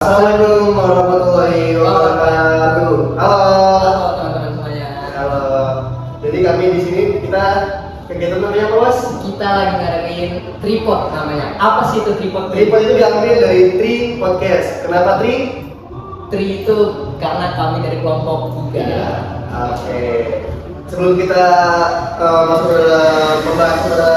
Assalamualaikum warahmatullahi wabarakatuh. Halo. Halo teman-teman semuanya. Halo. Jadi kami di sini kita kegiatan namanya apa, Mas? Kita lagi ngadain tripod namanya. Apa sih itu tripod? Tripod itu diambil dari Tri Podcast. Kenapa Tri? Tri itu karena kami dari kelompok 3. Iya. Oke. Sebelum kita masuk ke pembahasan pada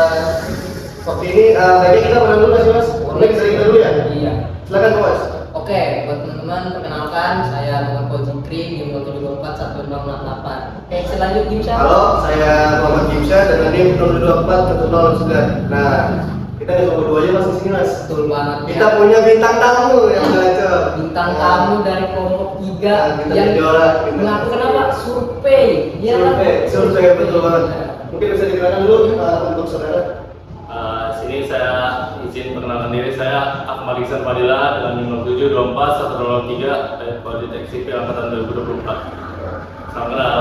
topik ini, baiknya kita mulai dulu Mas. Mulai dari kita dulu ya. Iya. Silakan Mas. Oke, buat teman-teman perkenalkan saya Muhammad Fauzi di 07241068. Oke, selanjut Gimsya. Halo, saya Muhammad Gimsya dan NIM 0241009. Nah, kita ketemu dua aja Mas di sini Mas. Betul banget. Kita punya bintang tamu yang gacor. Bintang tamu dari kelompok 3 kita yang juara. melakukan apa? Survei. Dia Survei betul banget. Mungkin bisa dikenalkan dulu untuk saudara. Sini saya izin perkenalkan diri, saya Akmal Iksan Fadila dengan 07241003 dari Politek Sipil Angkatan 2024. Salam kenal.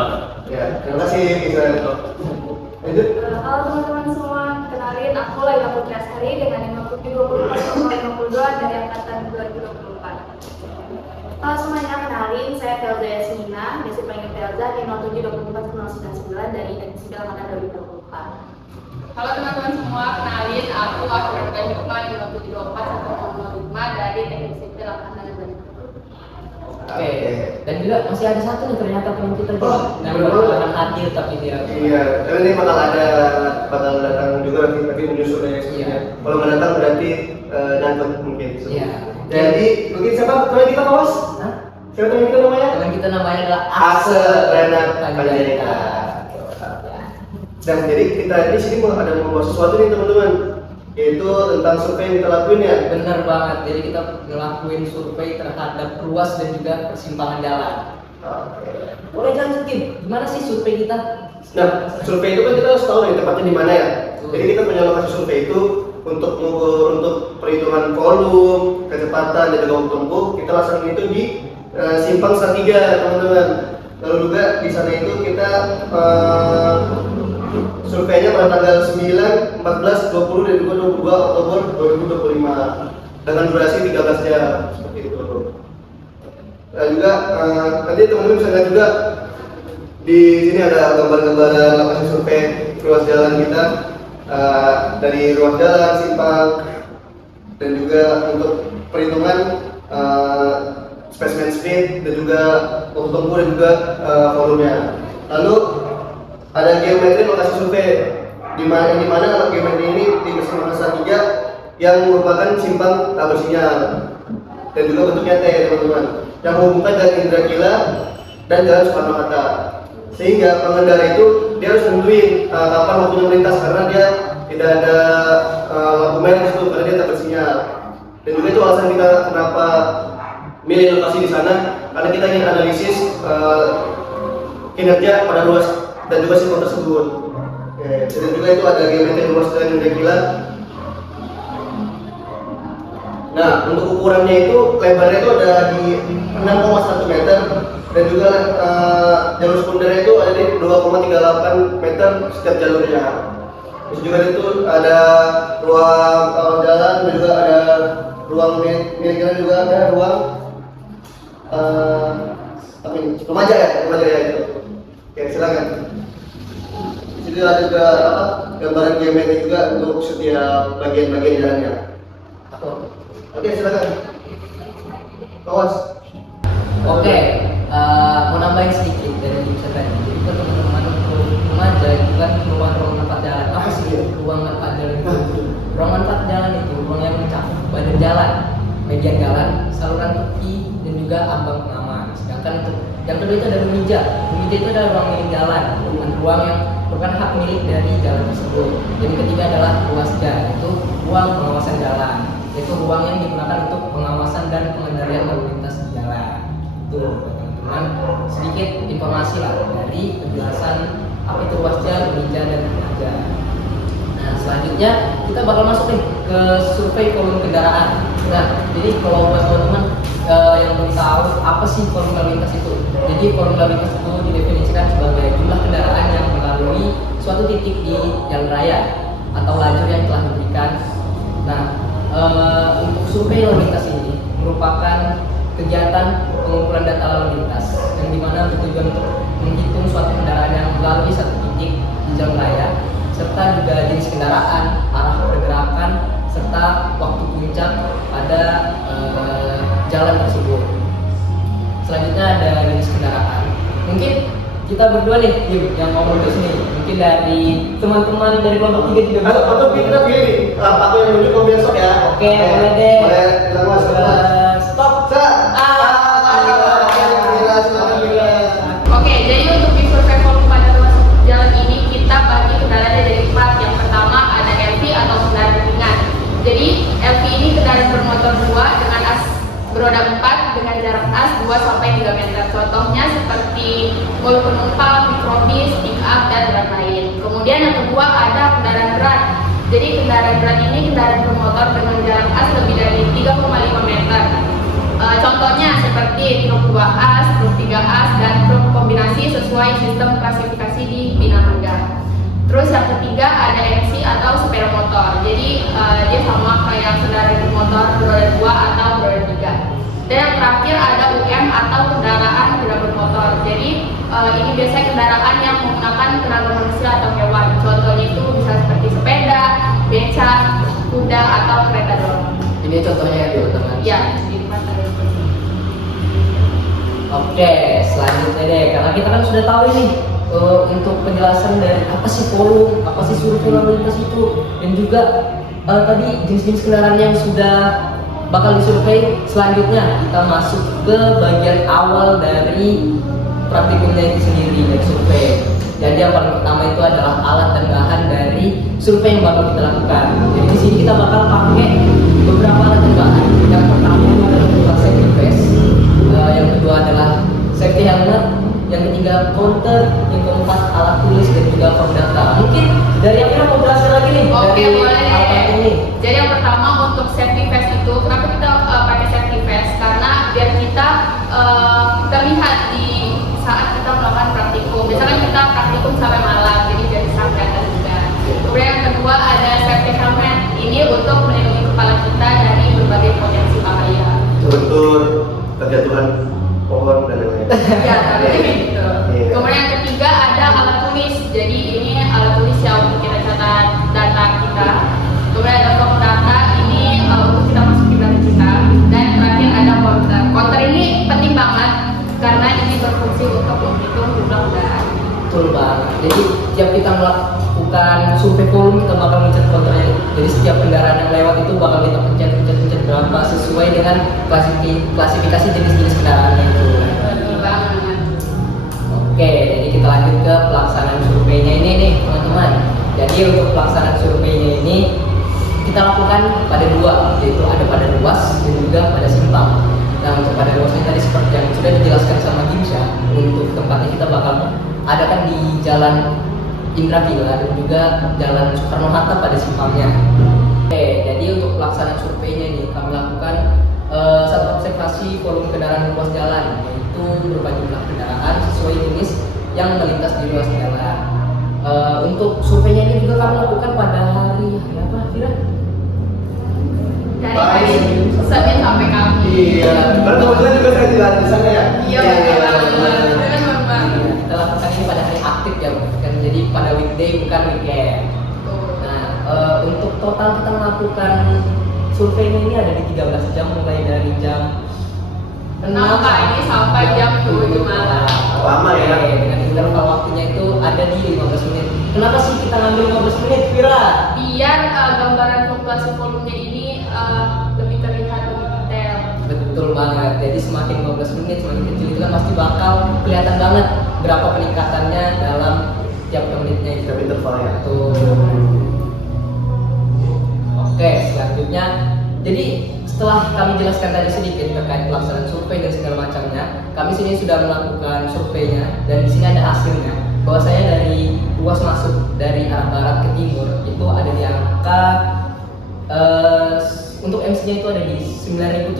Ya, terima kasih Iksan. Lanjut. Halo teman-teman semua, kenalin aku Laila Putri Asari dengan 572452 dari angkatan 2024. Halo semuanya, kenalin saya Felza Yasmina, biasa dipanggil Felza di 07241099 dari Sipil Angkatan 2024. Halo teman-teman semua, kenalin aku Akhirul Hikmah di 07241005 dari Teknik Sipil Angkatan 2024. Oke. Dan juga masih ada satu nih ternyata teman kita Oh, yang bener baru banget. akan hadir tapi dia. Iya, tapi ini bakal datang juga tapi menyusul dari Iya. sini. Kalau nggak datang berarti dapat mungkin. Iya. Jadi, mungkin siapa teman kita Mas? Hah? Siapa teman kita namanya? Teman kita namanya adalah Akse Renat Panjaitan. Panjaitan. Dan jadi kita di sini ada membawa sesuatu nih teman-teman, yaitu tentang survei yang kita lakuin ya. Bener banget. Jadi kita ngelakuin survei terhadap ruas dan juga persimpangan jalan. Oke. Boleh lanjutin. Gimana sih survei kita? Nah, survei itu kan kita harus tahu nih tempatnya di mana ya. Jadi kita punya lokasi survei itu untuk mengukur untuk perhitungan volume, kecepatan dan juga waktu tempuh. Kita laksanakan itu di simpang Salatiga teman-teman. Lalu juga di sana itu kita surveinya pada tanggal 9, 14, 20 dan juga 22 Oktober 2025 dengan durasi 13 jam seperti itu. Dan juga nanti teman-teman bisa lihat juga di sini ada gambar-gambaran lokasi survei ruas jalan kita, dari ruas jalan, simpang, dan juga untuk perhitungan spesimen speed dan juga waktu tempuh dan juga volumenya. Lalu ada geometri lokasi survei di mana geometri ini di Simpang Salatiga yang merupakan simpang tabur sinyal dan juga bentuknya T teman-teman yang menghubungkan Jalan Indra Kila dan Jalan Soekarno Hatta, sehingga pengendara itu dia harus nentuin kapan waktunya melintas karena dia tidak ada lampu merah itu karena dia tabur sinyal. Dan juga itu alasan kita kenapa milih lokasi di sana, karena kita ingin analisis kinerja pada ruas dan juga simpang tersebut. Oke, dan juga itu ada geometri ruas Jalan Indra Kila. Nah, untuk ukurannya itu lebarnya itu ada di 6,1 meter dan juga jalur sekundernya itu ada di 2,38 meter setiap jalurnya. Terus juga itu ada ruang jalan dan juga ada ruang milik jalan, juga ada ruang remaja ya itu. Oke, silakan. Di situ ada juga gambaran geometri juga untuk setiap bagian-bagian jalannya. Oke, silakan. Kawas. Oke, mau nambahin sedikit dari Gimsya tadi. Jadi buat teman-teman remaja itu kan ruang tempat jalan. Apa sih ruang tempat jalan itu? Ruang tempat jalan itu ruang yang mencakup badan jalan, median jalan, saluran tepi dan juga ambang pengaman. Sedangkan untuk yang kedua itu ada rumija. Rumija itu adalah ruang milik jalan, ruang yang merupakan hak milik dari jalan tersebut. Dan yang ketiga adalah ruasja, yaitu ruang pengawasan jalan, yaitu ruang yang digunakan untuk pengawasan dan pengendalian lalu lintas di jalan. Itu teman-teman sedikit informasi lah dari penjelasan apa itu ruasja, rumija dan rumija. Nah, selanjutnya kita bakal masuk nih ke survei volume kendaraan. Nah, jadi kalau buat teman-teman yang belum tahu apa sih volume lalu lintas itu. Jadi volume lalu lintas itu didefinisikan sebagai jumlah kendaraan yang melalui suatu titik di jalan raya atau lajur yang telah diberikan. Nah, untuk survei lalu lintas ini merupakan jalan tersebut. Selanjutnya ada jenis kendaraan. Mungkin kita berdua nih, yang ngomong di sini. Mungkin dari teman-teman dari kelompok 3 juga bisa. Atau kita pilih, aku yang menunjuk mau besok ya. Oke, boleh deh. Boleh, kita mas. Stop. Oke, jadi untuk di survei volume pada ruas jalan ini kita bagi kendaraannya dari 4. Yang pertama ada LV atau kendaraan ringan. Jadi LV ini kendaraan bermotor 2 dengan as beroda 4 dengan jarak as 2 sampai 3 meter. Contohnya seperti mobil penumpang, mikrobis, pick up dan lain-lain. Kemudian yang kedua ada kendaraan berat. Jadi kendaraan berat ini kendaraan bermotor dengan jarak as lebih dari 3,5 meter. Contohnya seperti truk 2 as, truk 3 as, dan truk kombinasi sesuai sistem klasifikasi di Bina Marga. Terus yang ketiga ada MC atau sepeda motor. Jadi dia sama kayak kendaraan bermotor beroda 2 atau beroda 3. Dan yang terakhir ada UM atau kendaraan tidak bermotor. Jadi ini biasanya kendaraan yang menggunakan tenaga manusia atau hewan. Contohnya itu bisa seperti sepeda, beca, kuda, atau kereta dorong. Ini contohnya ya teman-teman. Ya, di depan ada. Oke, selanjutnya deh, karena kita kan sudah tahu ini untuk penjelasan dari apa sih volume, apa sih survei lalu lintas itu, dan juga tadi jenis-jenis kendaraan yang sudah bakal disurvei. Selanjutnya kita masuk ke bagian awal dari praktikumnya itu sendiri dari survei. Jadi yang paling pertama itu adalah alat dan bahan dari survei yang bakal kita lakukan. Jadi di sini kita bakal pakai beberapa alat dan bahan. Yang pertama itu adalah safety vest, yang kedua adalah safety helmet, yang ketiga counter, yang keempat alat tulis dan juga form data. Mungkin dari yang kita mau jelasin lagi nih. Oke, dari boleh. alat ini. Jadi yang pertama untuk safety vest itu, kenapa kita pakai safety vest? Karena biar kita lihat di saat kita melakukan praktikum. Misalkan kita praktikum sampai malam, jadi biar bisa kelihatan juga. Kemudian yang kedua ada safety helmet. Ini untuk melindungi kepala kita dari berbagai potensi bahaya. Untuk kejatuhan pohon dan lain-lain. Ya, gitu. Iya. Kemudian yang ketiga ada alat tulis. Jadi ini alat tulis yang untuk kita catat data kita. Kemudian ada form data, ini untuk kita masukin data kita. Dan yang terakhir ada counter. Counter ini penting banget karena ini berfungsi untuk menghitung jumlah kendaraan. Betul banget. Jadi setiap kita melakukan survei volume kita bakal mencet counternya. Jadi setiap kendaraan yang lewat itu bakal kita pencet berapa sesuai dengan klasifikasi jenis-jenis kendaraannya itu. Betul banget. Oke, jadi kita lanjut ke pelaksanaan surveinya ini nih teman-teman. Jadi untuk pelaksanaan surveinya ini kita lakukan pada 2, yaitu ada pada ruas dan juga pada simpang. Nah untuk pada ruas ini tadi seperti yang sudah dijelaskan sama Gimsya, untuk tempatnya kita bakal adakan di Jalan Indra Gila dan juga Jalan Soekarno Hatta pada simpangnya. Oke, jadi untuk pelaksanaan surveinya ini kami lakukan satu observasi volume kendaraan di ruas jalan, yaitu berupa jumlah kendaraan sesuai jenis yang melintas di ruas jalan. Untuk surveinya ini juga kami lakukan pada hari apa, Fira? Dari hari Senin sampai Kamis. Iya. Karena kebetulan juga saya tinggal di sana ya. Iya, betul banget. Kita lakukan ini pada hari aktif ya, kan? Jadi pada weekday bukan weekend. Nah, untuk total kita melakukan survei ini ada di 13 jam, mulai dari jam 6 pagi sampai jam 7 malam. Lama ya. Oke, dengan interval waktunya itu ada di 15 menit. Kenapa sih kita ngambil 15 menit, Vira? Biar gambaran fluktuasi volumenya ini lebih terlihat lebih detail. Betul banget. Jadi semakin 15 menit semakin kecil itu kan pasti bakal kelihatan banget berapa peningkatannya dalam tiap menitnya itu. Intervalnya. Betul. Oke, selanjutnya, jadi setelah kami jelaskan tadi sedikit terkait pelaksanaan survei dan segala macamnya, kami sini sudah melakukan surveinya dan di sini ada hasilnya. Bahwasanya dari ruas masuk dari arah barat ke timur itu ada di angka untuk MC-nya itu ada di 9.721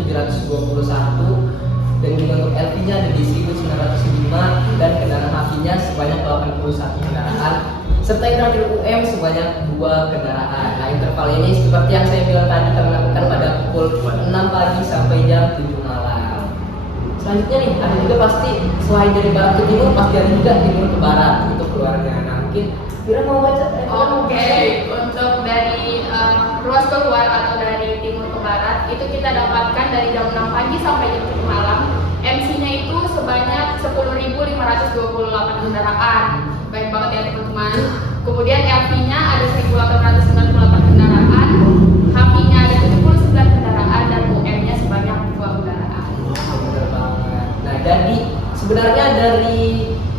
dan juga untuk LP-nya ada di 1.905 dan kendaraan HV-nya sebanyak 81 kendaraan serta yang terakhir UM sebanyak 2 kendaraan. Nah interval ini seperti yang saya bilang tadi kami lakukan pada pukul 6 pagi sampai jam 7 malam. Selanjutnya nih ada juga pasti selain dari barat ke timur pasti ada juga timur ke barat itu keluarnya. Nah mungkin Fira mau baca? Oke, untuk dari ruas keluar atau dari timur ke Barat itu kita dapatkan dari jam 6 pagi sampai jam 7 malam. MC-nya itu sebanyak 10.528 kendaraan. Baik banget ya teman-teman. Kemudian LV-nya ada 1.898 kendaraan, HV-nya ada 79 kendaraan, dan UM-nya sebanyak 2 kendaraan. Bener banget. Nah, jadi sebenarnya dari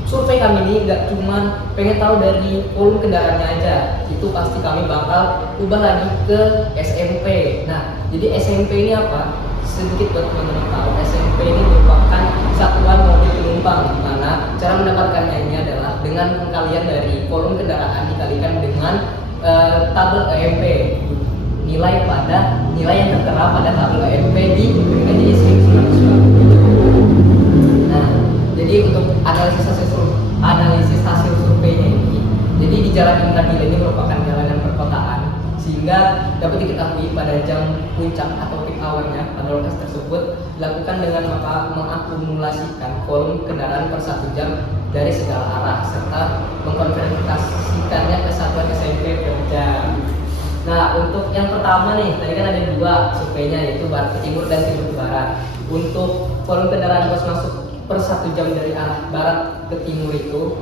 survei kami ini nggak cuma pengen tahu dari volume kendaraannya aja, itu pasti kami bakal ubah lagi ke SMP. Nah, jadi SMP ini apa? Sedikit buat teman-teman tahu, SMP ini merupakan satuan mobil penumpang, mana cara mendapatkannya ini adalah dengan pengkalian dari volume kendaraan dikalikan dengan tabel EMP, nilai yang tertera pada tabel EMP diberikan jadi skripsi mahasiswa. Nah, jadi untuk analisis hasil surveinya ini, jadi di Jalan Indra Gila ini merupakan jalanan perkotaan, sehingga dapat diketahui pada jam puncak atau peak hour-nya pada lokasi tersebut dilakukan dengan mengakumulasikan volume kendaraan per 1 jam dari segala arah serta mengkonversikannya ke satuan SMP per jam. Nah, untuk yang pertama nih, tadi kan ada 2 surveinya, yaitu barat ke timur dan timur ke barat. Untuk volume kendaraan bus masuk per 1 jam dari arah barat ke timur itu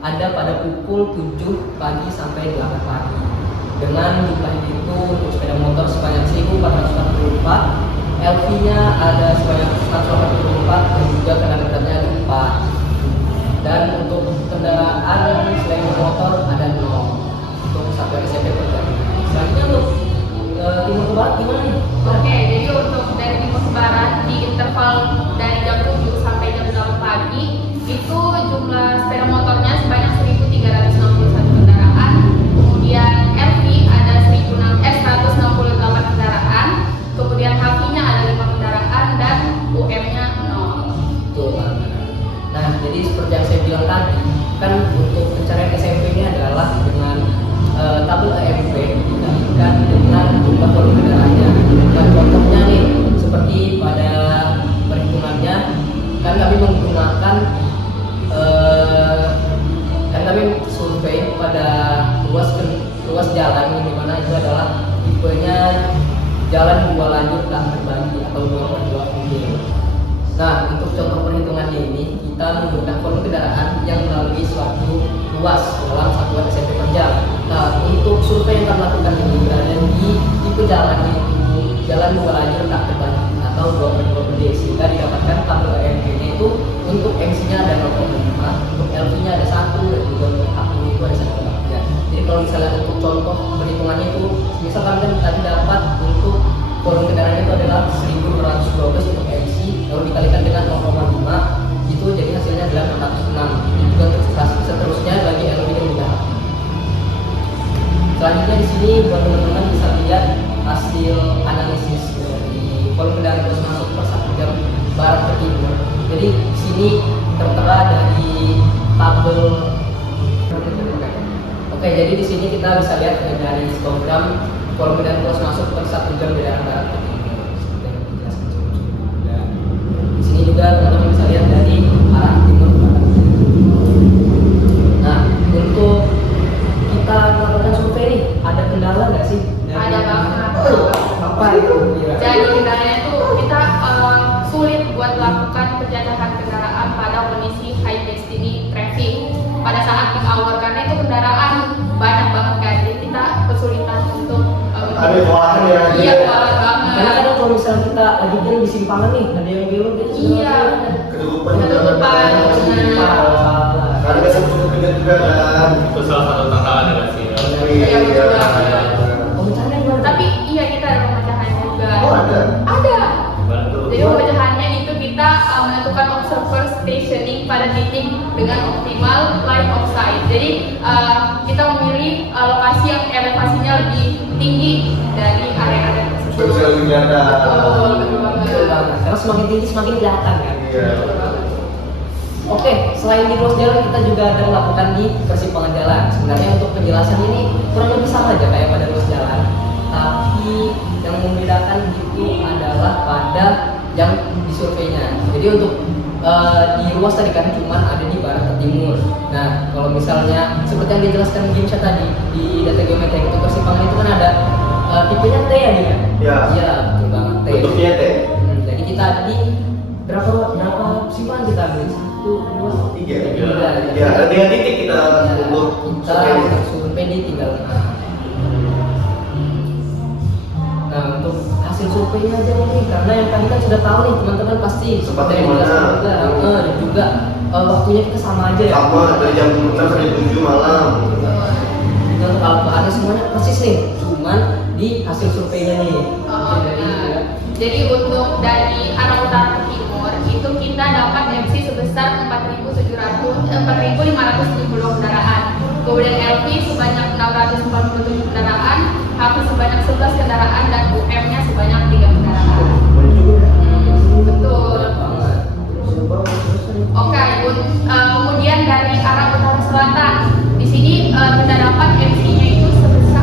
ada pada pukul 7 pagi sampai 8 pagi. Dengan jumlah itu untuk sepeda motor sebanyak 1.444, LV-nya ada sebanyak 184 dan juga kendaraan beratnya ada 4. Dan untuk kendaraan selain motor ada 0 untuk satuan SMP per jam. Selanjutnya untuk timur ke barat gimana nih? Oke, jadi untuk dari timur ke barat di interval dari jam 7 sampai jam 8 pagi itu jumlah sepeda motornya sebanyak 1.361 kendaraan. Kemudian LV ada 168 kendaraan. Kemudian HV-nya ada 5 kendaraan dan UM-nya 0. Betul banget. Nah, jadi seperti yang saya bilang tadi, kan untuk pencarian SMP ini adalah dengan tabel EMP dikalikan dengan jumlah volume kendaraannya. Dan contohnya nih, seperti pada perhitungannya, kan kami survei pada ruas jalan yang dimana itu adalah tipenya jalan 2 lajur tak terbagi atau 2/2 mungkin. Nah, untuk contoh perhitungannya ini kita menggunakan volume kendaraan yang melalui suatu ruas dalam satuan SMP per jam. Nah, untuk survei yang kami lakukan ini berada di tipe jalan itu jalan 2 lajur tak terbagi atau 2/2 sehingga didapatkan tabel EMP-nya itu untuk MC-nya ada 0,5, untuk LV-nya ada 1 dan juga untuk HV-nya itu ada 1,3. Jadi kalau misalnya untuk contoh perhitungannya itu misalkan kan tadi dapat untuk volume kendaraannya itu adalah 1.212 untuk MC, lalu dikalikan dengan 0,5 itu jadi hasilnya adalah 606. Ini juga untuk seterusnya bagi LV dan juga HV. Selanjutnya di sini buat teman-teman bisa lihat hasil analisis dari volume kendaraan bus masuk per 1 jam barat ke timur. Jadi di sini tertera dari tabel. Oke, jadi di sini kita bisa lihat dari histogram volume kendaraan bus masuk per 1 jam dari arah barat ke timur. Seperti yang dijelaskan sebelumnya. Di sini juga teman-teman bisa lihat dari arah timur ke barat. Nah, untuk kita melakukan survei nih, ada kendala nggak sih? Ada banget. Apa itu? Jadi kendalanya itu kita sulit buat melakukan penjajakan kendaraan pada kondisi high destiny traffic pada saat peak hour karena itu kendaraan banyak banget kan, jadi kita kesulitan untuk Ada kewalahan ya. iya kewalahan Karena banget. kadang kalau misalnya kita lagi jalan di simpangan nih, ada yang belok gitu. Iya. Kedudukan Kedudukan. Karena kita sempat pindah juga kan. Itu salah satu tantangan ya sih. Iya, betul banget. Pemecahannya gimana? Tapi iya kita ada pemecahannya juga. Oh ada. Ada. Bantu. Jadi pemecahannya itu kita menentukan observer stationing pada titik dengan optimal line of sight. Jadi kita memilih lokasi yang elevasinya lebih tinggi dari area-area tersebut. Supaya bisa lebih kelihatan. Betul, betul banget. Betul banget. Karena semakin tinggi semakin kelihatan kan. Iya. Oke, selain di ruas jalan kita juga ada melakukan di persimpangan jalan. Sebenarnya untuk penjelasan ini kurang lebih sama aja kayak pada ruas jalan, tapi yang membedakan itu adalah pada yang di surveinya. Jadi untuk di ruas tadi kan cuma ada di barat ke timur. Nah, kalau misalnya seperti yang dijelaskan Gimsha tadi di data geometri itu persimpangan itu kan ada tipenya T ya dia. Ya. Iya. T. Bentuknya T. Jadi kita di berapa persimpangan kita ambil? 1, 2, 3. 3. Ya, ada 3 titik kita untuk kita survei di tinggal 6. Nah, untuk hasil surveinya aja nih, karena yang tadi kan sudah tahu nih teman-teman pasti Seperti yang mana? jelaskan juga, dan juga waktunya kita sama aja ya. sama dari jam 6 sampai 7 malam. Dan kalau bahannya semuanya persis nih, cuman di hasil surveinya nih. Oh, benar. Jadi untuk dari arah utara ke timur itu kita dapat MC sebesar 4.572 kendaraan. Kemudian LP sebanyak 647 kendaraan, HP sebanyak 11 kendaraan, dan UM-nya sebanyak 3 kendaraan. Betul. Oke, kemudian dari arah utara selatan, di sini kita dapat MC-nya itu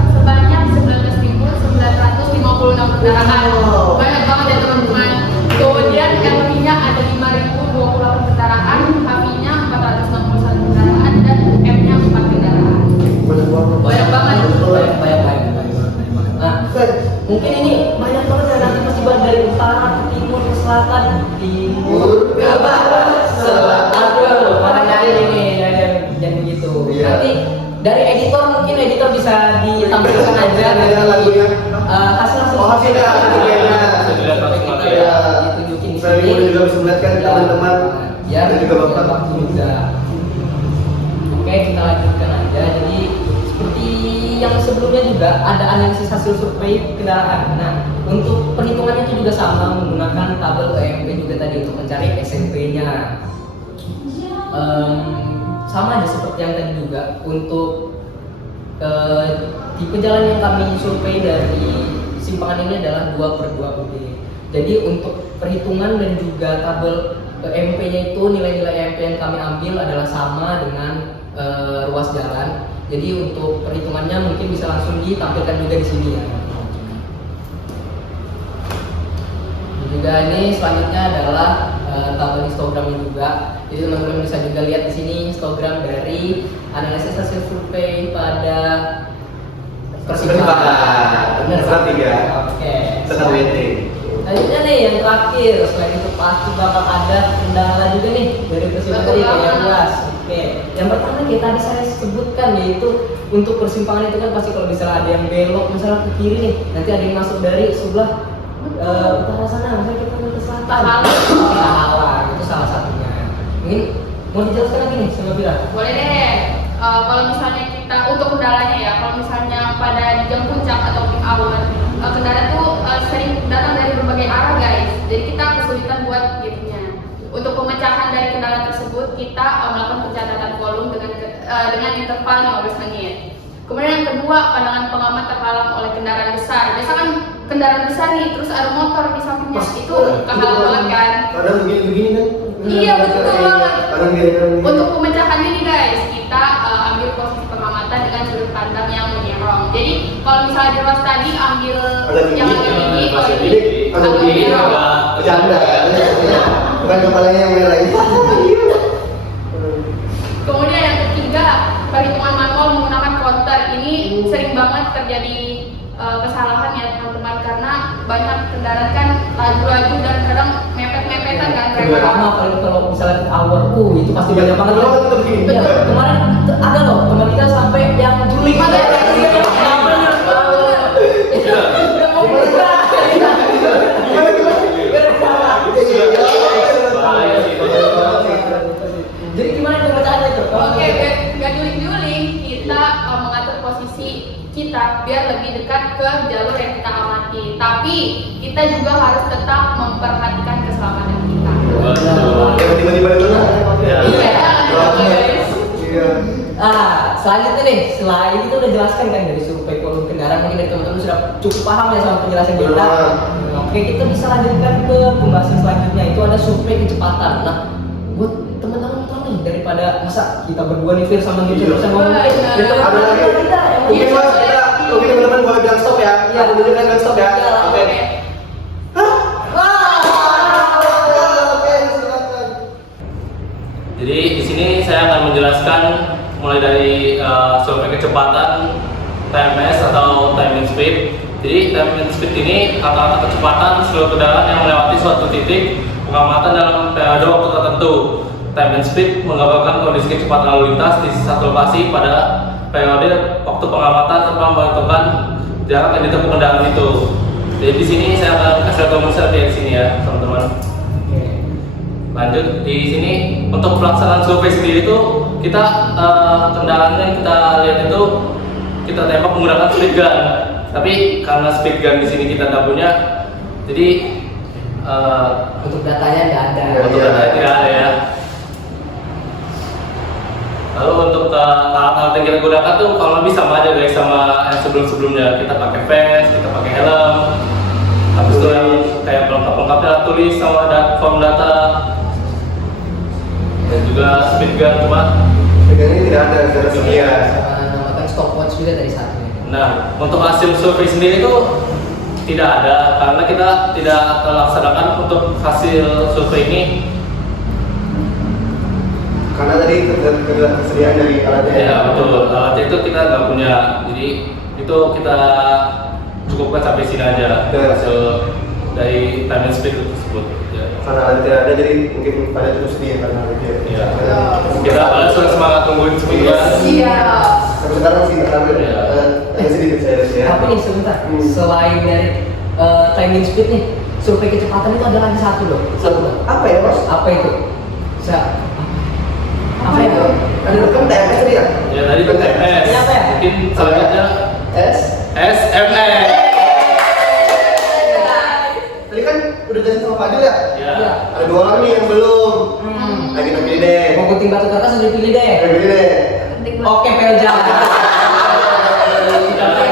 sebanyak 19.956 kendaraan. Banyak banget ya teman-teman. Kemudian LP-nya ada 5.028 kendaraan, HP-nya 461 kendaraan, dan UM-nya 4 kendaraan. Banyak banget. Banyak. Nah, mungkin ini banyak banget ya, nanti pasti banget dari utara ke timur ke selatan, timur ke barat, selatan ke mana nyari ini, jangan begitu. Iya. Nanti dari editor mungkin editor bisa ditampilkan aja Ada lagunya. hasil Oh, hasilnya, hasilnya. kita Iya. ditunjukin di Saya sini. juga bisa melihat kan teman-teman Ya, dan juga bapak. waktu juga. Oke, kita lanjutkan aja. Jadi seperti yang sebelumnya juga ada analisis hasil survei kendaraan. Nah, untuk perhitungannya itu juga sama menggunakan tabel EMP juga tadi untuk mencari SMP-nya. Sama aja seperti yang tadi juga untuk tipe jalan yang kami survei dari simpangan ini adalah 2/2 UD. Jadi untuk perhitungan dan juga tabel EMP-nya itu nilai-nilai EMP yang kami ambil adalah sama dengan ruas jalan. Jadi untuk perhitungannya mungkin bisa langsung ditampilkan juga di sini ya. Juga ini selanjutnya adalah tabel histogramnya juga. Jadi teman-teman bisa juga lihat di sini histogram dari analisis hasil survei pada persimpangan. Benar kan? 3. Oke. Sekarang WT. Selanjutnya nih yang terakhir, selain itu pasti bakal ada kendala juga nih dari persimpangan tadi kayak luas. Oke, yang pertama kayak tadi saya sebutkan yaitu untuk persimpangan itu kan pasti kalau misalnya ada yang belok misalnya ke kiri nih, nanti ada yang masuk dari sebelah utara sana, misalnya kita ke selatan, kita halang, itu salah satunya. Mungkin mau dijelaskan lagi nih sama Vira? Boleh deh. Kalau misalnya kita untuk kendalanya ya, kalau misalnya pada di jam puncak atau peak hour, kendaraan tuh sering datang dari berbagai arah guys. Jadi kita kesulitan buat gitunya. Untuk pemecahan dari kendala tersebut kita melakukan pencatatan volume dengan interval 15 menit. Kemudian yang kedua, pandangan pengamat terhalang oleh kendaraan besar. Biasa kan kendaraan besar nih, terus ada motor di sampingnya, itu kehalang banget kan? Kadang begini kan? Iya betul banget. Kadang gini. Untuk pemecahannya nih guys, kita ambil posisi pengamatan dengan sudut pandang yang menyerong. Jadi kalau misalnya di ruas tadi ambil yang agak tinggi, kalau ini agak menyerong. Bercanda kan? Bukan kepalanya yang merah itu. Kemudian yang ketiga, perhitungan manual menggunakan counter. Ini sering banget terjadi kesalahan ya teman-teman, karena banyak kendaraan kan laju-laju dan kadang mepet-mepetan kan mereka. Sama kalau misalnya hour itu pasti banyak banget. Kalau kita begini. Iya, kemarin ada loh teman kita sampai yang juling. Jadi gimana pembacaannya itu? Oke, nggak juling-juling, kita mengatur posisi kita biar lebih dekat ke jalur yang kita amati. Tapi kita juga harus tetap memperhatikan keselamatan kita. Tiba-tiba di mana? Iya, guys. Iya. Selanjutnya nih, selain itu udah jelaskan kan dari survei volume kendaraan, mungkin dari teman-teman sudah cukup paham ya sama penjelasan kita. Benar. Oke, kita bisa lanjutkan ke pembahasan selanjutnya, itu ada survei kecepatan. Nah, buat teman-teman tahu nih, daripada masa kita berdua nih Fir sama gitu Iya. sama mungkin dari Ada teman-teman lagi. kita yang Mungkin mas kita, mungkin teman-teman boleh bilang stop ya. Iya. Aku tunjukkan bilang stop ya. Iya, Oke. Oke. Oke, silakan. Jadi di sini saya akan menjelaskan mulai dari survei kecepatan, TMS atau timing speed, Jadi time and speed ini kata-kata kecepatan seluruh kendaraan yang melewati suatu titik pengamatan dalam periode waktu tertentu. Time and speed menggambarkan kondisi kecepatan lalu lintas di satu lokasi pada periode waktu pengamatan tanpa menentukan jarak yang ditempuh kendaraan itu. Jadi di sini saya akan kasih komentar di sini ya, teman-teman. Lanjut di sini untuk pelaksanaan survei sendiri itu kita kendaraan yang kita lihat itu kita tembak menggunakan speed gun. Tapi karena speed gun di sini kita tidak punya, jadi Untuk datanya nggak ada. untuk data tidak ada ya. Lalu untuk alat-alat yang kita gunakan tuh kalau lebih sama aja guys sama yang sebelum-sebelumnya. Kita pakai vest, kita pakai helm. Habis itu yang kayak pelengkap-pelengkapnya tulis sama form data dan juga speed gun cuma. Dengan ini tidak ada tersedia. Sama namakan stopwatch juga dari satu. Nah, untuk hasil survei sendiri itu tidak ada karena kita tidak terlaksanakan untuk hasil survei ini. Karena tadi ketersediaan dari alatnya. Ya betul, alatnya itu kita nggak punya, jadi itu kita cukupkan sampai sini aja hasil dari time and speed tersebut. Ya. Karena alat tidak ada, jadi mungkin pada itu sedih karena itu. Ya. Kita pada semangat tungguin semingguan. Iya. Sampai sekarang sih kami hanya sedikit saya ya. Tapi nih sebentar, selain dari timing speed nih, survei kecepatan itu ada lagi satu loh. Apa ya mas? Apa itu? Apa itu? Ada rekam TMS tadi ya? Ya tadi itu TMS. Ini apa ya? Mungkin selanjutnya SMS. Tadi kan udah jelasin sama Fadil ya? Ya. Ada 2 orang nih yang belum. Lagi kita pilih deh. Mau gunting batu kertas udah pilih deh. Kita pilih deh. Penting Oke, Pelja.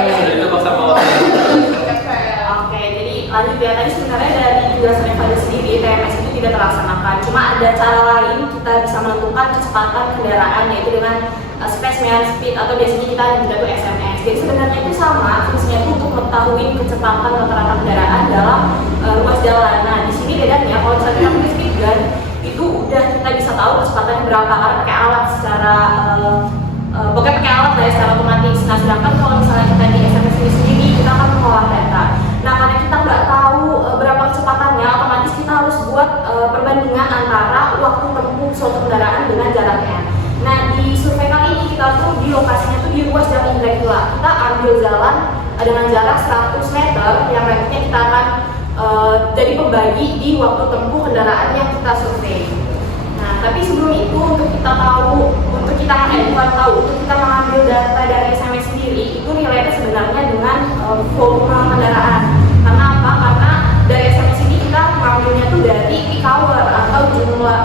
Sudah itu paksa bawa. Oke, jadi lanjut ya. Tadi sebenarnya dari penjelasan Fadil sendiri, TMS itu tidak terlaksanakan. Cuma ada cara lain kita bisa menentukan kecepatan kendaraan, yaitu dengan spaceman speed atau biasanya kita juga tuh SMS. Jadi sebenarnya itu sama, fungsinya itu untuk mengetahui kecepatan rata-rata kendaraan dalam ruas jalan. Nah, di sini bedanya kalau misalnya kita pakai speed gun, itu udah kita bisa tahu kecepatannya berapa karena pakai alat secara pokoknya pakai alat lah ya secara otomatis. Nah, sedangkan kalau misalnya kita di SMS ini sendiri, kita akan mengolah data. Nah, karena kita nggak tahu berapa kecepatannya, otomatis kita harus buat perbandingan antara waktu tempuh suatu kendaraan dengan jaraknya. Nah, di survei kali ini kita tuh di lokasinya tuh di ruas jalan Indra Gila. Kita ambil jalan dengan jarak 100 meter yang nantinya kita akan jadi pembagi di waktu tempuh kendaraan yang kita survei. Nah, tapi sebelum itu untuk kita mengambil data dari SMS sendiri itu relate sebenarnya dengan volume kendaraan. Karena apa? Karena dari SMS ini kita mengambilnya tuh dari peak hour atau jumlah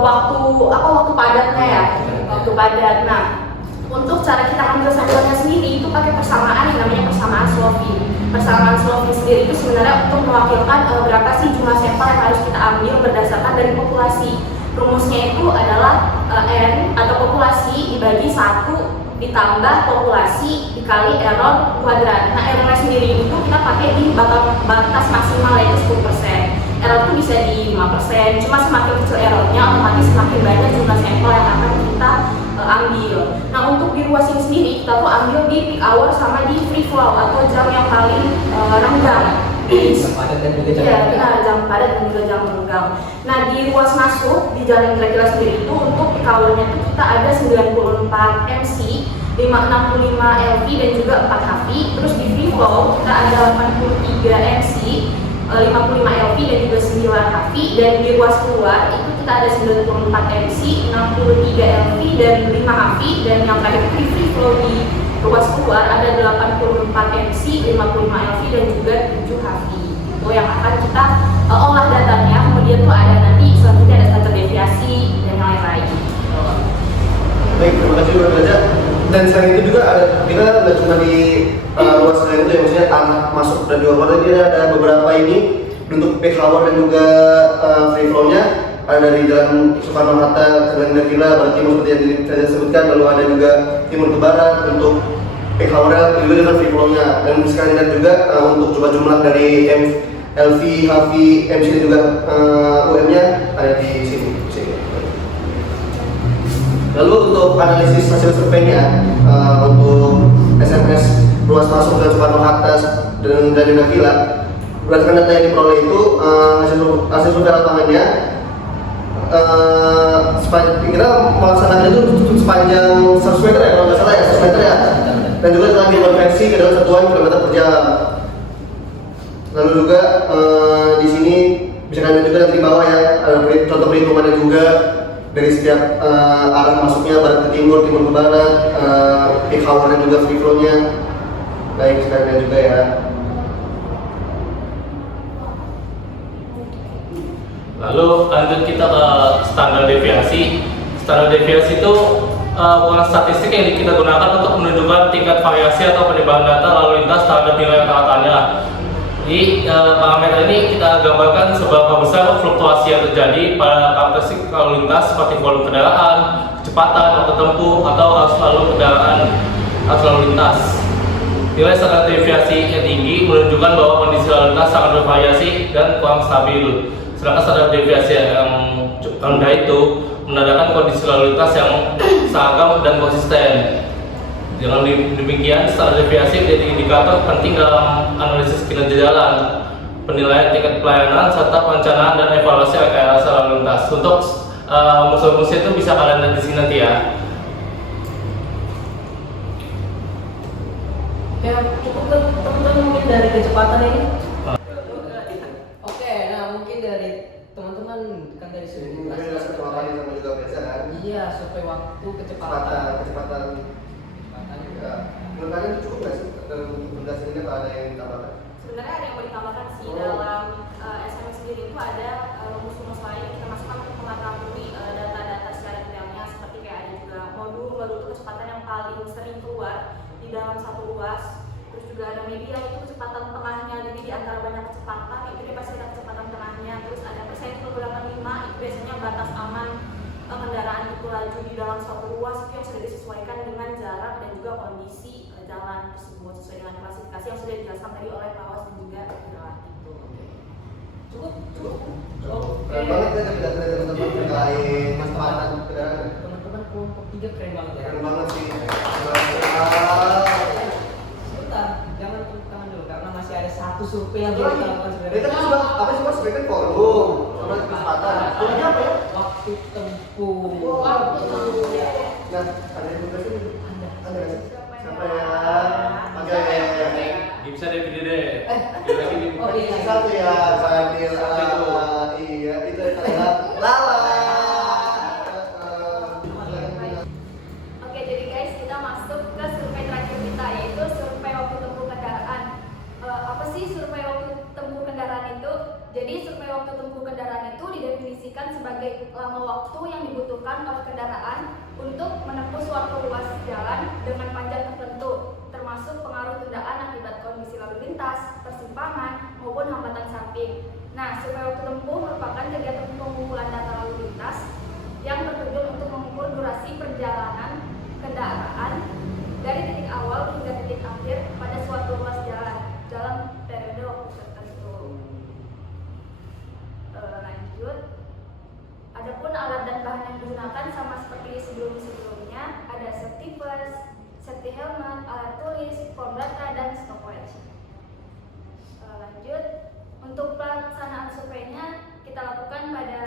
waktu padatnya ya, waktu padat. Nah, untuk cara kita ambil sampelnya sendiri itu pakai persamaan yang namanya persamaan Slovin. Persamaan Slovin sendiri itu sebenarnya untuk mewakilkan berapa sih jumlah sampel yang harus kita ambil berdasarkan dari populasi. Rumusnya itu adalah N atau populasi dibagi 1 ditambah populasi dikali error kuadrat. Nah, errornya sendiri itu kita pakai di batas maksimal yaitu 10%. Error itu bisa di 5%, cuma semakin kecil errornya otomatis semakin banyak jumlah sampel yang akan kita ambil. Nah, untuk di ruas ini sendiri kita tuh ambil di peak hour sama di free flow atau jam yang paling renggang. Jam padat dan juga jam Iya, renggang. benar, jam padat dan juga jam renggang. Nah, di ruas masuk di Jalan Indra Gila sendiri itu untuk peak hour-nya itu kita ada 94 MC, 565 LV dan juga 4 HV. Terus di free flow kita ada 83 MC, 55 LV dan juga 9 HV. Dan di ruas keluar itu kita ada 94 MC, 63 LV dan 5 HV. Dan yang terakhir itu di free flow di ruas keluar ada 84 MC, 55 LV dan juga 7 HV. Itu yang akan kita olah datanya. Kemudian tuh ada nanti selanjutnya ada standar deviasi dan yang lain-lain. Baik, terima kasih Mbak Raja. Dan selain itu juga ada, kita nggak cuma di ruas lain itu ya, maksudnya tanah masuk dan di luar tadi ada beberapa ini untuk peak hour dan juga free flow-nya ada dari Jalan Soekarno-Hatta ke Jalan Indra Gila, barat timur seperti yang saya sebutkan, lalu ada juga timur ke barat untuk peak hour-nya juga dengan free flow-nya. Dan sekali lihat juga untuk coba jumlah dari LV, HV, MC dan juga UM-nya ada di sini. Lalu untuk analisis hasil surveinya untuk SMS ruas masuk dan Soekarno-Hatta dan Yonagila Villa. Berdasarkan data yang diperoleh itu hasil survei lapangannya kita melaksanakan itu sepanjang 100 meter ya kalau nggak salah ya, 100 meter ya, dan juga telah dikonversi ke dalam satuan kilometer per jam. Lalu juga di sini bisa kalian juga nanti di bawah ya ada contoh perhitungannya juga dari setiap arah masuknya, barat ke timur, timur ke barat, peak hour dan juga free flow-nya. Baik sekalian juga ya. Lalu lanjut kita ke standar deviasi. Standar deviasi itu bukan statistik yang kita gunakan untuk menunjukkan tingkat variasi atau penimbangan data lalu lintas terhadap nilai rata-ratanya. Di parameter ini kita gambarkan seberapa besar fluktuasi yang terjadi pada karakteristik lalu lintas seperti volume kendaraan, kecepatan, waktu tempuh, atau arus lalu lintas. Nilai standar deviasi yang tinggi menunjukkan bahwa kondisi lalu lintas sangat bervariasi dan kurang stabil. Sedangkan standar deviasi yang rendah itu menandakan kondisi lalu lintas yang seragam dan konsisten. Dengan demikian, standar deviasi menjadi indikator penting dalam analisis kinerja jalan, penilaian tingkat pelayanan, serta perencanaan dan evaluasi rekayasa lalu lintas. Untuk rumus-rumusnya itu bisa kalian lihat di sini nanti ya. Ya, cukup teman-teman mungkin dari kecepatan ini. Oke, nah mungkin dari teman-teman kan dari sudut Mungkin ada satu lapangan sama juga biasa kan. Iya, survei waktu kecepatan. Kecepatan. Ya, menurut kalian itu cukup nggak sih dalam penjelasan ini, apa ada yang ditambahkan? Sebenarnya ada yang mau ditambahkan sih dalam SMS sendiri itu ada rumus-rumus lain yang kita masukkan untuk mengetahui data-data secara detailnya, seperti kayak ada juga modul kecepatan yang paling sering keluar di dalam satu ruas, terus juga ada media itu kecepatan tengahnya, jadi di antara banyak kecepatan itu dia pasti ada kecepatan tengahnya, terus ada persen pergolakan 5 itu biasanya batas aman kendaraan itu laju di dalam suatu ruas itu yang sudah disesuaikan dengan jarak dan juga kondisi jalan tersebut sesuai dengan klasifikasi yang sudah dijelaskan tadi oleh Pak Was dan juga Jalan itu. Cukup. Keren banget ya penjelasan dari teman-teman terkait kecepatan kendaraan. Teman-teman kelompok 3 keren banget ya. Keren banget sih. Sebentar, jangan tepuk tangan dulu karena masih ada satu survei yang kita lakukan sebenarnya. Itu sudah apa sih Mas? Sebenarnya volume sama kecepatan. Ini apa ya? Waktu tempuh. Waktu tempuh. Nah, ada yang tugas ini? Ada nggak sih? Siapa ya? Oke. Bisa deh video deh. Video lagi di Oh iya. Satu ya, Fadil. Iya, itu adalah Lala. Oke, jadi guys kita masuk ke survei terakhir kita yaitu survei waktu tempuh kendaraan. Apa sih survei waktu tempuh kendaraan itu? Jadi survei waktu tempuh kendaraan itu didefinisikan sebagai lama waktu yang dibutuhkan oleh kendaraan untuk menempuh suatu ruas jalan dengan panjang tertentu, termasuk pengaruh tundaan akibat kondisi lalu lintas, persimpangan, maupun hambatan samping. Nah, survei waktu tempuh merupakan kegiatan pengumpulan data lalu lintas yang bertujuan untuk mengukur durasi perjalanan kendaraan dari titik awal hingga titik akhir pada suatu ruas jalan dalam periode waktu tertentu. Lanjut. Adapun alat dan bahan yang digunakan sama seperti sebelumnya, ada safety first, safety helmet, alat tulis, form data, dan stopwatch. Lanjut, untuk pelaksanaan surveinya kita lakukan pada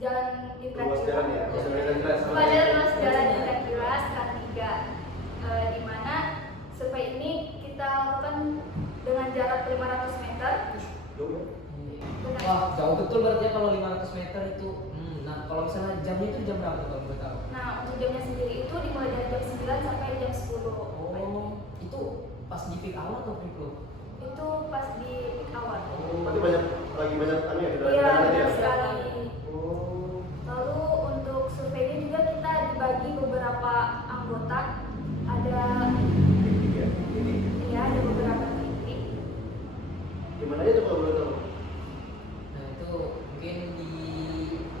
jalan Indra Ruas jalan ya? pada ruas jalan Indra Kilas K3, di mana survei ini kita lakukan dengan jarak 500 meter. Benar. Wah, jauh betul berarti ya kalau 500 meter itu. Nah, kalau misalnya jamnya itu jam berapa kalau boleh tahu? Nah, untuk jamnya sendiri itu dimulai dari jam 9 sampai jam 10 pagi. Itu pas di peak hour atau peak low? Itu pas di peak hour. Berarti lagi banyak anu ya? Iya, benar sekali. Oh. Lalu untuk survei ini juga kita dibagi beberapa anggota. Ada Ini. ya, ada beberapa titik. Gimana aja tuh kalau boleh tahu? Nah, itu mungkin di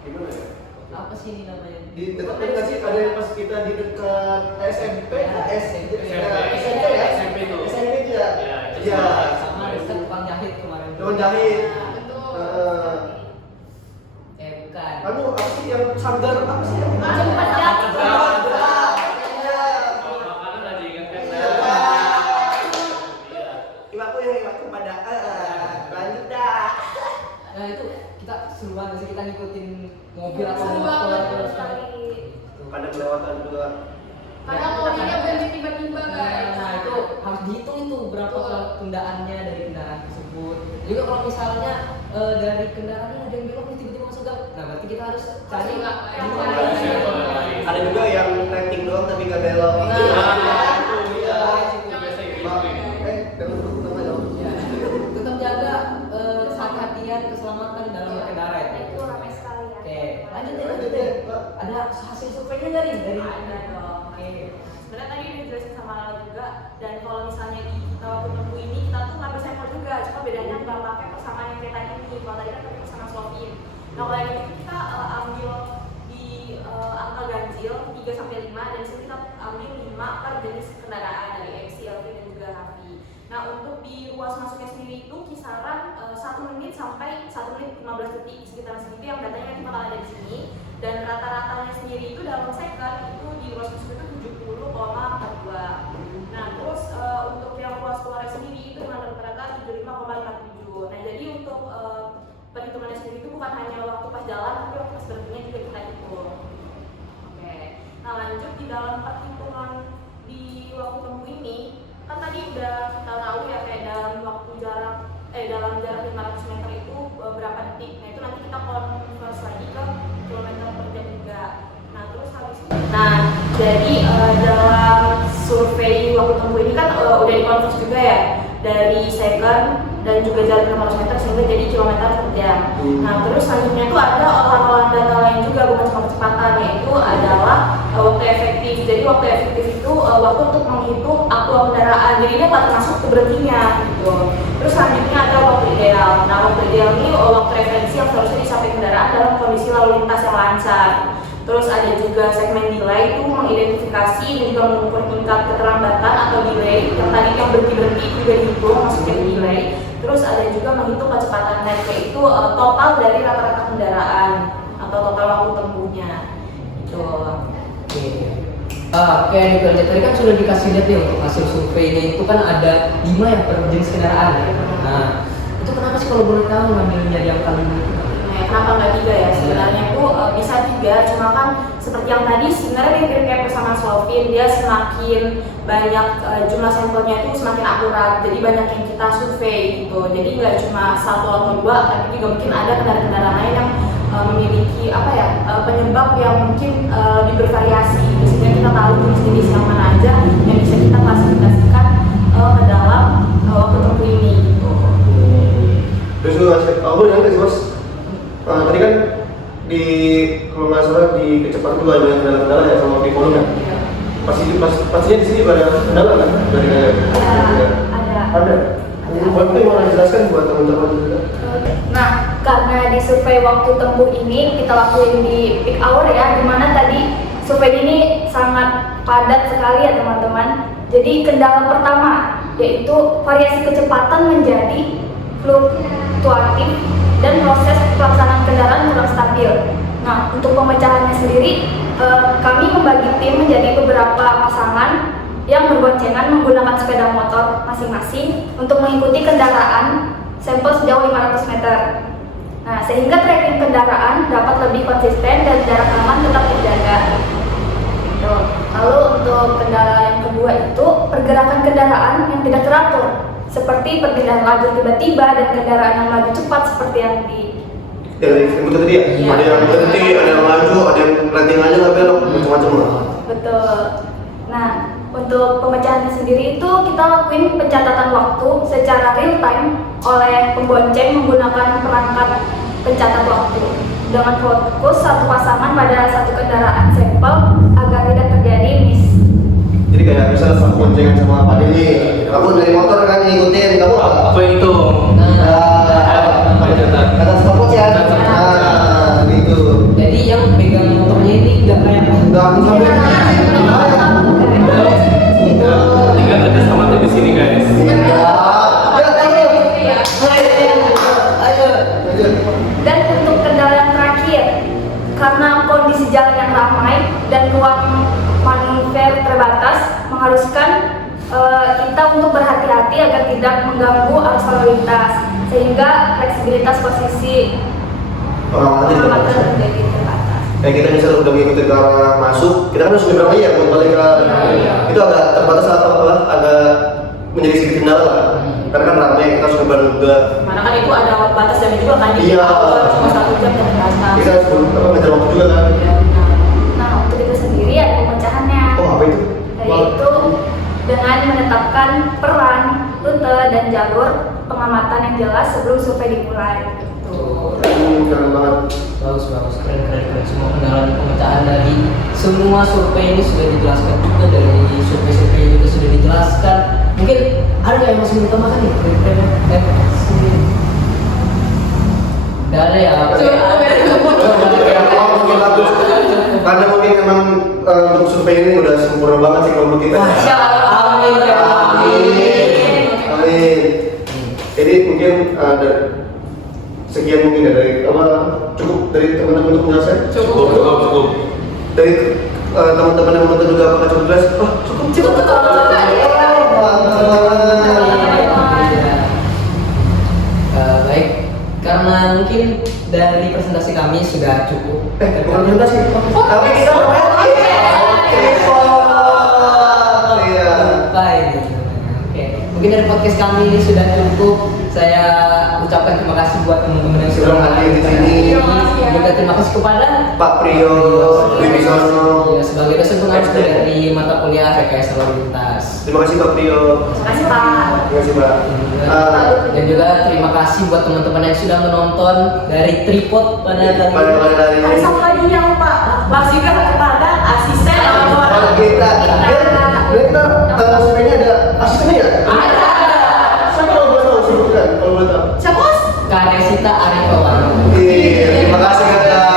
Gimana ya? apa sih ini namanya? Di dekat nggak sih ada yang pas kita di dekat SMP, SMP ya? SMP itu. SMP itu ya? Iya, itu Iya. Sama dekat tukang jahit kemarin. Tukang jahit. Betul. Bukan. Anu apa sih yang sanggar apa sih? Cepat ya. Makanan aja ingat kan? seru banget sih kita ngikutin mobil atau Seru motor banget, terus seru kan. sekali. Ada kelewatan juga. Karena mobilnya berhenti tiba-tiba guys. Nah itu harus dihitung itu berapa tundaannya dari kendaraan tersebut. Juga kalau misalnya dari kendaraannya ada yang belok tiba-tiba masuk gang, nah berarti kita harus cari Masuk gang. yang Yang Ada juga yang rating doang tapi gak belok. Nah, itu iya. biasa gitu. Jangan lupa dong. Ya, tetap jaga kehati-hatian keselamatan dalam berkendara Nah, itu. itu ramai sekali ya. Oke, lanjut deh. Ada hasil surveinya nggak nih dari? Ada dong. Oke. Sebenarnya tadi udah dijelasin sama Lala juga, dan kalau misalnya di kita waktu tempuh ini kita tuh ngambil sampel juga, cuma bedanya nggak pakai persamaan yang kayak tadi ini. Kalau tadi kan pakai persamaan Slovin. Nah kalau yang ini kita ambil di angka ganjil 3 sampai 5, dan di sini kita ambil 5 per jenis kendaraan dari MC, LV dan juga Raffi. Nah untuk di ruas masuknya sendiri itu kisaran 1 menit sampai 1 menit 15 detik sekitar segitu yang datanya nanti bakal ada di sini. Dan rata-ratanya sendiri itu dalam second itu di ruas masuk itu 70,42. Nah terus untuk yang ruas keluar sendiri itu dengan rata-rata 75,57. Nah jadi untuk perhitungannya sendiri itu bukan hanya waktu pas jalan, tapi waktu pas berhentinya juga kita hitung. Oke. Nah lanjut di dalam perhitungan di waktu tempuh ini kan tadi udah kita tahu ya kayak dalam jarak 500 meter itu berapa detik. Nah itu nanti kita convert lagi ke kilometer per jam juga. Nah terus habis itu, nah jadi dalam survei waktu tempuh ini kan udah dikonvert juga ya dari second dan juga jarak 500 meter sehingga jadi kilometer per jam. Nah terus selanjutnya itu ada olahan-olahan data lain juga, bukan cuma kecepatan, yaitu adalah waktu efektif. Jadi waktu efektif itu waktu untuk menghitung aktual kendaraan, jadi dia nggak termasuk keberhentinya gitu. Terus selanjutnya ada waktu ideal. Nah waktu ideal ini waktu referensi yang seharusnya dicapai kendaraan dalam kondisi lalu lintas yang lancar. Terus ada juga segmen delay itu mengidentifikasi dan juga mengukur tingkat keterlambatan atau delay yang tadi yang berhenti juga dihitung masuknya ke delay. Terus ada juga menghitung kecepatan net, yaitu total dari rata-rata kendaraan atau total waktu tempuhnya. Gitu. Oke, nih kerja tadi kan sudah dikasih lihat ya untuk hasil surveinya itu kan ada 5 yang per jenis kendaraan ya. Nah, itu kenapa sih kalau boleh tahu ngambilnya di angka 5 itu? Nah, kenapa nggak 3 ya? Sebenarnya itu bisa 3, cuma kan seperti yang tadi sebenarnya mirip kayak persamaan Slovin, dia semakin banyak jumlah sampelnya itu semakin akurat, jadi banyak yang kita survei gitu. Jadi nggak cuma 1 atau 2, tapi juga mungkin ada kendaraan-kendaraan lain yang memiliki penyebab yang mungkin lebih bervariasi gitu. Sehingga kita tahu jenis-jenis yang mana aja yang bisa kita klasifikasikan ke dalam waktu tempuh ini gitu. Terus lu ngasih tahu ya nggak sih Mas? Tadi kan di kalau nggak salah di kecepatan itu ada kendala-kendala ya sama di volume ya. Pastinya di sini ada kendala kan dari ada. Boleh mau dijelaskan buat teman-teman juga. Nah, karena di survei waktu tempuh ini kita lakuin di peak hour ya, dimana tadi survei ini sangat padat sekali ya teman-teman. Jadi kendala pertama yaitu variasi kecepatan menjadi fluktuatif dan proses pelaksanaan kendaraan kurang stabil. Nah, untuk pemecahannya sendiri, kami membagi tim menjadi beberapa pasangan yang berboncengan menggunakan sepeda motor masing-masing untuk mengikuti kendaraan sampel sejauh 500 meter. Nah, sehingga tracking kendaraan dapat lebih konsisten dan jarak aman tetap terjaga. Lalu untuk kendala yang kedua itu pergerakan kendaraan yang tidak teratur, seperti perpindahan lajur tiba-tiba dan kendaraan yang laju cepat seperti yang di Yang tadi ya? Iya. Ada yang berhenti, ada yang maju, ada yang rating aja nggak belok, macam-macam lah. Betul. Nah, untuk pemecahannya sendiri itu kita lakuin pencatatan waktu secara real time oleh pembonceng menggunakan perangkat pencatat waktu dengan fokus satu pasangan pada satu kendaraan sampel agar tidak terjadi miss. Jadi kayak misalnya pas boncengan sama Pak Dini, kamu dari motor kan ngikutin, kamu Apa yang itu? Apa yang catat? kata stopwatch ya? Nah, gitu. Jadi yang pegang motornya ini nggak kayak Udah aku sampai. Tinggal ada selamatnya di sini guys. Dan untuk kendala yang terakhir, karena kondisi jalan yang ramai dan ruang manuver terbatas mengharuskan kita untuk berhati-hati agar tidak mengganggu arus lalu lintas, sehingga fleksibilitas posisi kayak kita misalnya udah mengikuti ke arah masuk, kita kan harus nyebrang lagi ya buat balik ke itu agak terbatas atau apa, agak menjadi sedikit kendala lah. Karena kan ramai, kita harus nyebrang juga. Mana kan itu ada batas jamnya juga kan di Iya. awal cuma 1 jam dan datang. Kita harus ngejar waktu juga kan. Nah, untuk itu sendiri ada pemecahannya. Oh apa itu? Yaitu dengan menetapkan peran, rute, dan jalur pengamatan yang jelas sebelum survei dimulai. Keren banget. Bagus, keren. Semua kendala dan pemecahan dari semua survei ini sudah dijelaskan juga, dari survei juga sudah dijelaskan. Mungkin ada nggak yang masih ditambahkan nih? Gak ada ya? Karena mungkin memang untuk survei ini udah sempurna banget sih kalau kita. Masya Allah, amin ya Amin. Jadi mungkin ada sekian mungkin ya dari apa cukup dari teman-teman untuk menjelaskan. Cukup. Dari teman-teman yang menonton juga apakah cukup jelas? Oh, Cukup betul. Baik, karena mungkin dari presentasi kami sudah cukup. Bukan presentasi, tapi kita iya. Baik, oke. Mungkin dari podcast kami ini sudah cukup. Saya ucapkan terima kasih buat teman-teman yang sudah hadir di sini. Juga terima kasih kepada Pak Priyo Wibisono. Ya, sebagai dosen pengajar dari mata kuliah rekayasa lalu lintas. Terima kasih Pak Priyo. Terima kasih Pak. Terima kasih Pak. Dan juga terima kasih buat teman-teman yang sudah menonton dari tripod pada kali Pada ini. hari Ada ini. satu lagi yang Pak, Mas juga kepada asisten Kalau kita surveinya ada asistennya ya? Ada. Saya kalau boleh tahu sebutkan kalau boleh tahu. Siapa Mas? Karesita Arifawati. Iya, terima kasih kakak.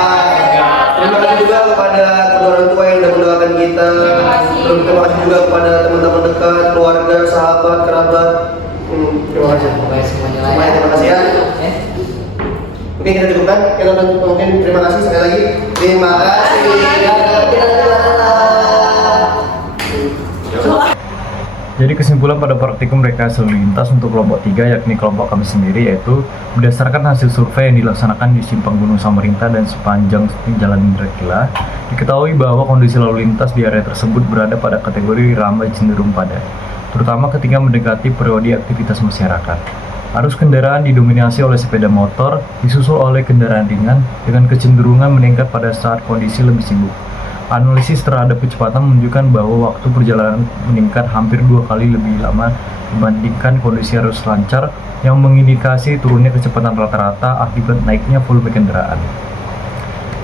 Terima kasih juga kepada kedua orang tua yang sudah mendoakan kita. Terima kasih. Terima kasih juga kepada teman-teman dekat, keluarga, sahabat, kerabat. Terima kasih. Pokoknya semuanya lah Semuanya terima kasih ya. Oke, kita cukupkan. Kita mungkin terima kasih sekali lagi. Terima kasih. Jadi kesimpulan pada praktikum rekayasa lalu lintas untuk kelompok 3 yakni kelompok kami sendiri yaitu berdasarkan hasil survei yang dilaksanakan di Simpang Gunung Samarinta dan sepanjang Jalan Indrakila, diketahui bahwa kondisi lalu lintas di area tersebut berada pada kategori ramai cenderung padat, terutama ketika mendekati periode aktivitas masyarakat. Arus kendaraan didominasi oleh sepeda motor, disusul oleh kendaraan ringan dengan kecenderungan meningkat pada saat kondisi lebih sibuk. Analisis terhadap kecepatan menunjukkan bahwa waktu perjalanan meningkat hampir 2 kali lebih lama dibandingkan kondisi arus lancar yang mengindikasi turunnya kecepatan rata-rata akibat naiknya volume kendaraan.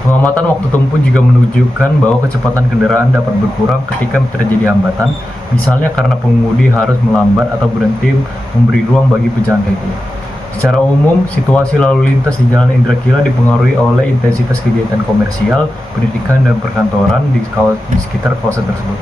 Pengamatan waktu tempuh juga menunjukkan bahwa kecepatan kendaraan dapat berkurang ketika terjadi hambatan, misalnya karena pengemudi harus melambat atau berhenti memberi ruang bagi pejalan kaki. Secara umum, situasi lalu lintas di Jalan Indrakila dipengaruhi oleh intensitas kegiatan komersial, pendidikan, dan perkantoran di sekitar kawasan tersebut.